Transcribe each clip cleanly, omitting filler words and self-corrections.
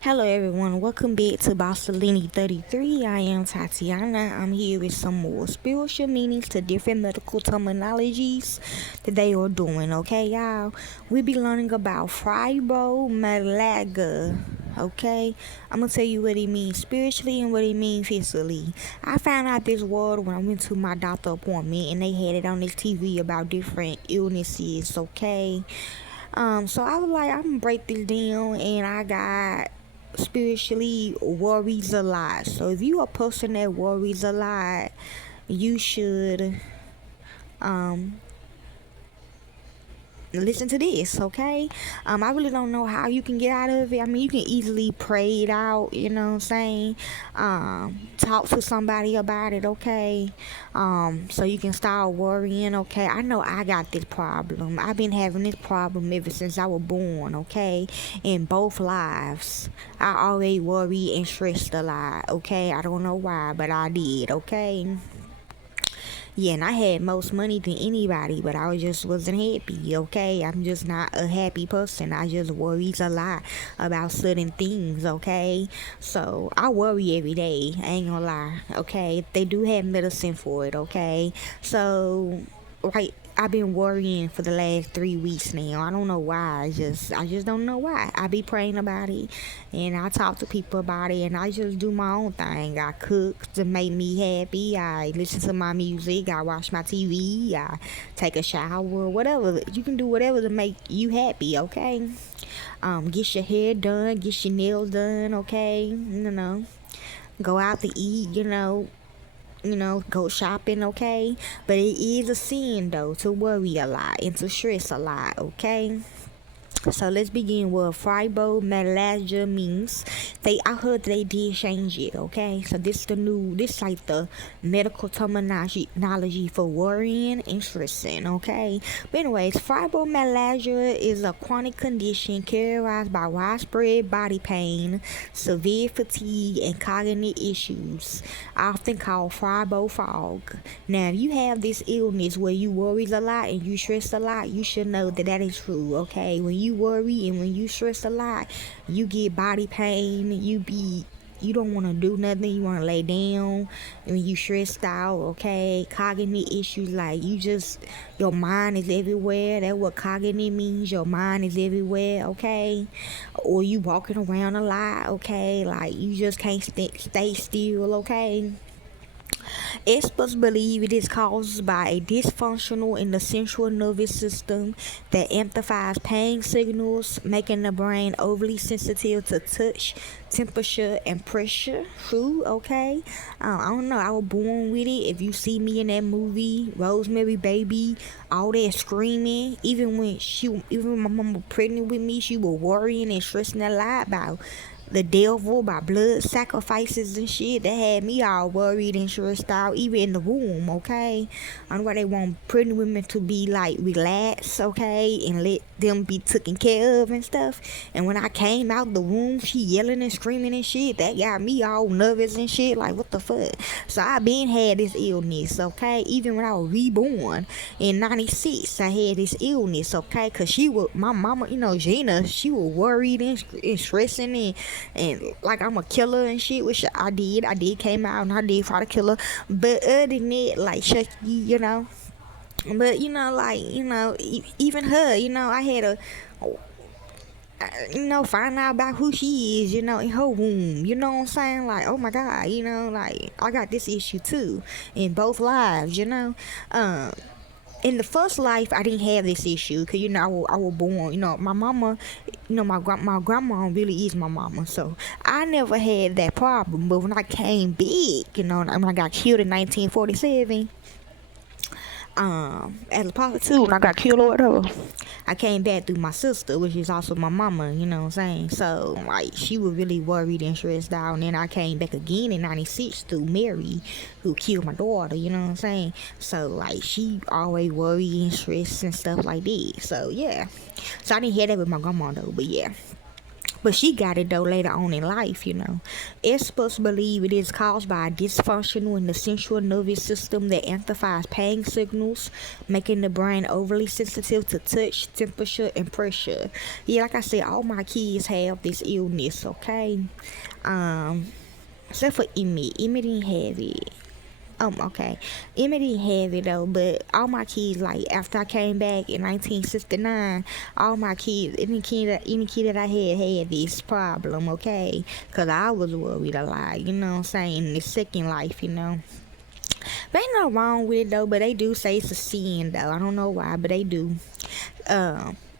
Hello everyone, welcome back to Bossalini 33. I am Tatiana. I'm here with some more spiritual meanings to different medical terminologies that they are doing, okay y'all? We'll be learning about fibromyalgia, okay? I'm gonna tell you what it means spiritually and what it means physically. I found out this word when I went to my doctor appointment and they had it on this TV about different illnesses, okay? So I was like, I'm gonna break this down, and I got spiritually worries a lot. So if you a person that worries a lot, you should um listen to this, okay? I really don't know how you can get out of it. I mean, you can easily pray it out, you know what I'm saying? Talk to somebody about it, okay? So you can start worrying, okay? I know I got this problem. I've been having this problem ever since I was born, okay? In both lives. I always worry and stressed a lot, okay? I don't know why, but I did, okay? Yeah, and I had most money than anybody, but I just wasn't happy, okay? I'm just not a happy person. I just worries a lot about certain things, okay? So I worry every day, I ain't gonna lie, okay? They do have medicine for it, okay? So, right, I've been worrying for the last 3 weeks now. I don't know why. I just don't know why. I be praying about it, and I talk to people about it, and I just do my own thing. I cook to make me happy. I listen to my music. I watch my TV. I take a shower. Whatever you can do, whatever to make you happy. Okay. Get your hair done. Get your nails done. Okay. Go out to eat. Go shopping, okay? But it is a sin though to worry a lot and to stress a lot, okay? So let's begin with fibromyalgia means. I heard they did change it, okay? So this like the medical terminology for worrying and stressing, okay? But anyways, fibromyalgia is a chronic condition characterized by widespread body pain, severe fatigue, and cognitive issues, often called fibro fog. Now, if you have this illness where you worry a lot and you stress a lot, you should know that that is true, okay? When you worry and when you stress a lot, you get body pain, you don't want to do nothing, you want to lay down, and when you stressed out, okay? Cognitive issues, like your mind is everywhere. That's what cognitive means. Your mind is everywhere, okay? Or you walking around a lot, okay? Like you just can't stay still, okay? Experts believe it is caused by a dysfunctional in the central nervous system that amplifies pain signals, making the brain overly sensitive to touch, temperature, and pressure. True, okay? I don't know. I was born with it. If you see me in that movie, Rosemary Baby, all that screaming, even when my mom was pregnant with me, she was worrying and stressing a lot about the devil, by blood sacrifices and shit. That had me all worried and stressed out, even in the womb, okay? I know why they want pregnant women to be like relaxed, okay, and let them be taken care of and stuff. And when I came out the womb, she yelling and screaming and shit. That got me all nervous and shit. Like, what the fuck? So I been had this illness, okay? Even when I was reborn in '96, I had this illness, okay? Cause my mama, Gina, she was worried and stressing and like I'm a killer and shit, which I did. I did came out and I did try to kill her. But other than that, like Chucky, But even her, I had find out about who she is, in her womb. You know what I'm saying? Like, oh my God, like I got this issue too in both lives, in the first life I didn't have this issue because I was born, my mama, my grandma really is my mama, so I never had that problem. But when I came big, when I got killed in 1947, as a prostitute, when I got killed or whatever, I came back through my sister, which is also my mama, you know what I'm saying? So, like, she was really worried and stressed out. And then I came back again in '96 through Mary, who killed my daughter, you know what I'm saying? So, like, she always worried and stressed and stuff like that. So, yeah. So, I didn't hear that with my grandma, though, but yeah. But she got it though later on in life. Experts believe it is caused by a dysfunctional in the central nervous system that amplifies pain signals, making the brain overly sensitive to touch, temperature, and pressure. Yeah, like I said, all my kids have this illness, okay? Um, except for Emmy. Emmy didn't have it. Okay. Emma didn't have it though, but all my kids, like after I came back in 1969, all my kids, any kid that I had this problem, okay? Cause I was worried a lot, you know what I'm saying? In the second life. There ain't no wrong with it though, but they do say it's a sin though. I don't know why, but they do.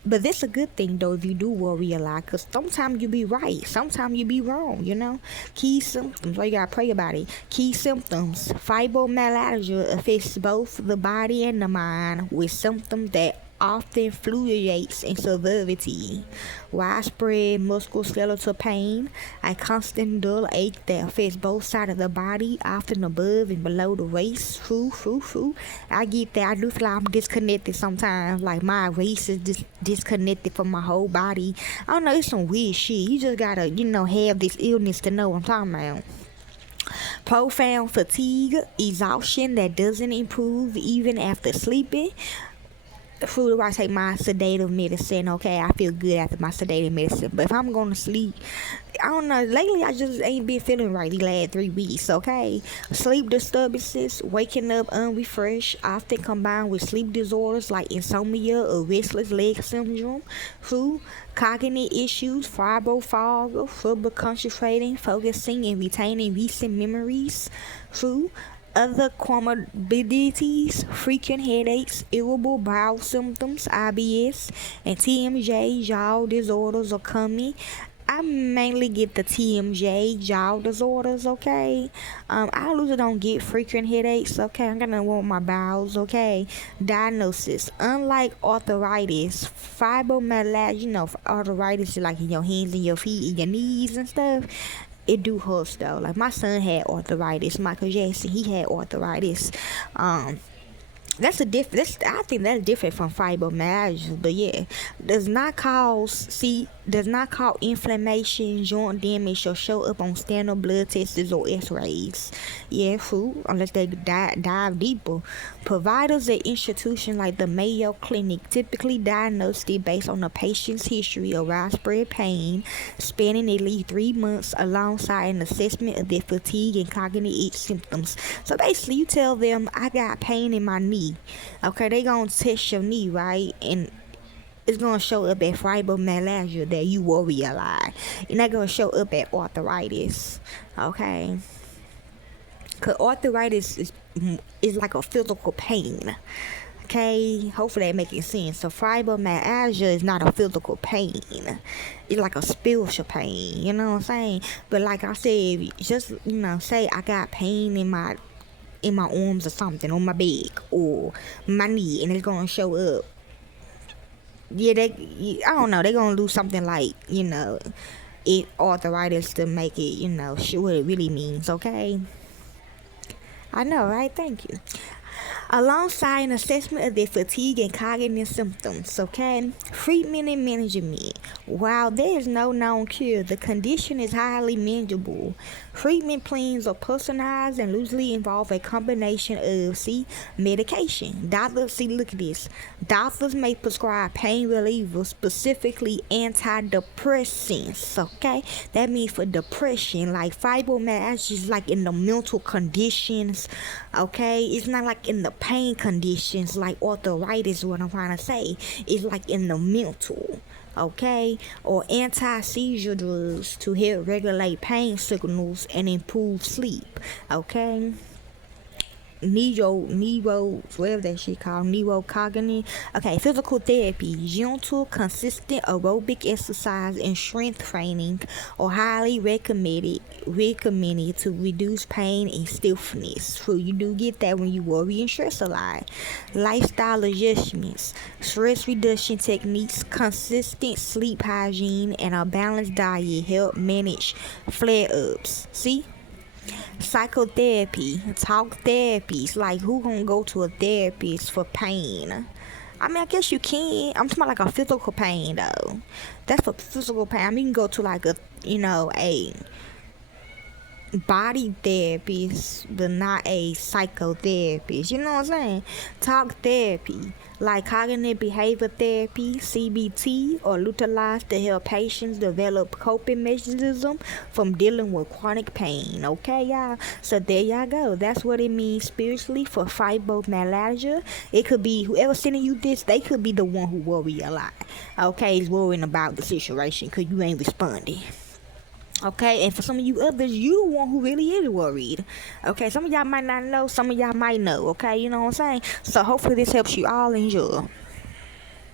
But that's a good thing though if you do worry a lot, cause sometimes you be right, sometimes you be wrong. Key symptoms, well, you gotta pray about it. Key symptoms: fibromyalgia affects both the body and the mind, with symptoms that often fluctuates in severity. Widespread musculoskeletal pain, a constant dull ache that affects both sides of the body, often above and below the waist. I get that. I do feel like I'm disconnected sometimes. Like my waist is disconnected from my whole body. I don't know. It's some weird shit. You just gotta, have this illness to know what I'm talking about. Profound fatigue, exhaustion that doesn't improve even after sleeping. Food, I take my sedative medicine, okay? I feel good after my sedative medicine. But if I'm going to sleep, I don't know. Lately, I just ain't been feeling right the last 3 weeks, okay? Sleep disturbances, waking up unrefreshed, often combined with sleep disorders like insomnia or restless leg syndrome. Food, cognitive issues, fibro fog, trouble concentrating, focusing, and retaining recent memories. Food, other comorbidities, frequent headaches, irritable bowel symptoms, IBS, and TMJ jaw disorders are common. I mainly get the TMJ jaw disorders, okay? I usually don't get frequent headaches, okay? I'm gonna want my bowels, okay? Diagnosis: unlike arthritis, fibromyalgia, arthritis is like in your hands and your feet and your knees and stuff. It do hurt though. Like my son had arthritis. Michael Jackson, he had arthritis. Um, that's a different. I think that's different from fibromyalgia, but yeah, does not cause inflammation, joint damage, or show up on standard blood tests or X-rays. Yeah, true. Unless they dive deeper. Providers at institutions like the Mayo Clinic typically diagnose it based on the patient's history of widespread pain, spanning at least 3 months, alongside an assessment of their fatigue and cognitive symptoms. So basically, you tell them I got pain in my knee. Okay, they gonna test your knee, right? And it's gonna show up at fibromyalgia that you worry a lot. You're not gonna show up at arthritis. Okay, cause arthritis is like a physical pain. Okay, hopefully that making sense. So fibromyalgia is not a physical pain. It's like a spiritual pain. You know what I'm saying? But like I said, just say I got pain in my arms or something, on my back or my knee, and it's gonna show up. Yeah, I don't know. They're gonna do something like arthritis to make it show what it really means. Okay, I know, right? Thank you. Alongside an assessment of their fatigue and cognitive symptoms, okay? Treatment and management. While there is no known cure, the condition is highly manageable. Treatment plans are personalized and usually involve a combination of, medication. Look at this. Doctors may prescribe pain relievers, specifically antidepressants, okay? That means for depression, like fibromyalgia is like in the mental conditions, okay? It's not like in the pain conditions like arthritis. What I'm trying to say is like in the mental, okay? Or anti-seizure drugs to help regulate pain signals and improve sleep, okay? Whatever that shit called, neurocognitive. Okay, physical therapy, gentle, consistent aerobic exercise and strength training are highly recommended to reduce pain and stiffness. So you do get that when you worry and stress a lot. Lifestyle adjustments, stress reduction techniques, consistent sleep hygiene, and a balanced diet help manage flare-ups. See? Psychotherapy, talk therapies, like who gonna go to a therapist for pain? I mean, I guess you can. I'm talking about like a physical pain though. That's for physical pain. I mean, you can go to like a body therapist, but not a psychotherapist. You know what I'm saying? Talk therapy, like cognitive behavior therapy, CBT, or utilized to help patients develop coping mechanism from dealing with chronic pain. Okay, y'all. So there y'all go. That's what it means spiritually for fibromyalgia. It could be whoever sending you this. They could be the one who worry a lot. Okay, is worrying about the situation because you ain't responding. Okay, and for some of you others, you the one who really is worried. Okay, some of y'all might not know, some of y'all might know. Okay, you know what I'm saying? So hopefully this helps you all. Enjoy.